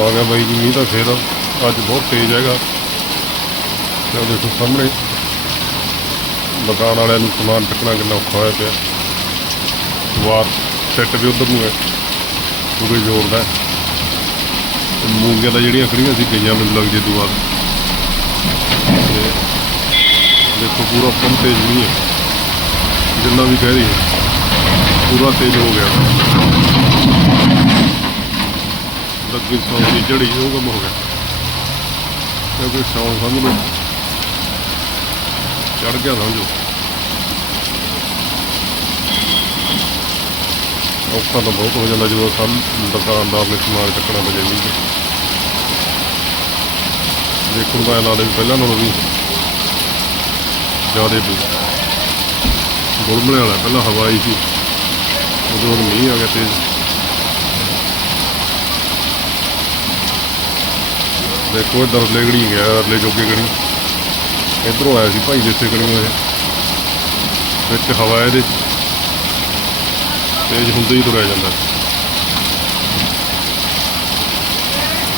ਆ ਗਿਆ ਬਾਈ ਜੀ, ਮੀਂਹ ਤਾਂ ਫੇਰ ਅੱਜ ਬਹੁਤ ਤੇਜ਼ ਹੈਗਾ। ਤੇ ਉਹ ਦੇਖੋ ਸਾਹਮਣੇ ਦੁਕਾਨ ਵਾਲਿਆਂ ਨੂੰ ਸਮਾਨ ਚੱਕਣਾ ਕਿੰਨਾ ਔਖਾ ਹੋਇਆ ਪਿਆ। ਵਾਰ ਸੈੱਟ ਵੀ ਉਧਰ ਨੂੰ ਹੈ, ਪੂਰੇ ਜ਼ੋਰ ਦਾ। ਹੈ। ਮੂੰਗੀਆਂ ਤਾਂ ਜਿਹੜੀਆਂ ਖੜੀਆਂ ਸੀ, ਗਈਆਂ ਮੈਨੂੰ ਲੱਗ ਜੇ ਦੁਆ ਤੇ ਦੇਖੋ ਪੂਰਾ ਪੰਮ ਤੇਜ਼ ਨਹੀਂ ਹੈ। ਜਿੰਨਾ ਵੀ ਕਹਿ ਰਹੀ ਹੈ ਪੂਰਾ ਤੇਜ਼ ਹੋ ਗਿਆ। ਲੱਗੀ ਸੌਂ ਦੀ ਜੜੀ ਉਹ ਕੰਮ ਹੋ ਗਿਆ। ਕਿਉਂਕਿ ਸੌਂ ਸਮਝ ਲਓ ਚੜ ਗਿਆ ਸਮਝੋ ਔਖਾ ਤਾਂ ਬਹੁਤ ਹੋ ਜਾਂਦਾ ਜਦੋਂ ਸਭ ਦੁਕਾਨਦਾਰ ਨੇ ਸਮਾਨ ਚੱਕਣਾ ਬਜੇ ਨਹੀਂ ਦੇਖਣ ਦਾ ਨਾਲ ਪਹਿਲਾਂ ਨਾਲੋਂ ਵੀ ਜ਼ਿਆਦਾ ਬੂ ਗੁਲਮਲੇ ਵਾਲਾ ਪਹਿਲਾਂ ਹਵਾ ਆਈ ਸੀ। ਉਦੋਂ ਮੀਂਹ ਆ ਗਿਆ ਤੇਜ਼। ਦੇਖੋ, ਇਧਰ ਲੈਗੜੀ ਗਿਆ ਅਰਲੇ ਜੋਗੇ ਗਣੀ ਇਧਰੋਂ ਆਇਆ ਸੀ ਭਾਈ ਜਿੱਥੇ ਗਣੀ ਇਹ। ਵਿੱਚ ਹਵਾ ਇਹਦੇ ਤੇਜ਼ ਹੁੰਦੇ ਹੀ ਤੁਰਿਆ ਜਾਂਦਾ।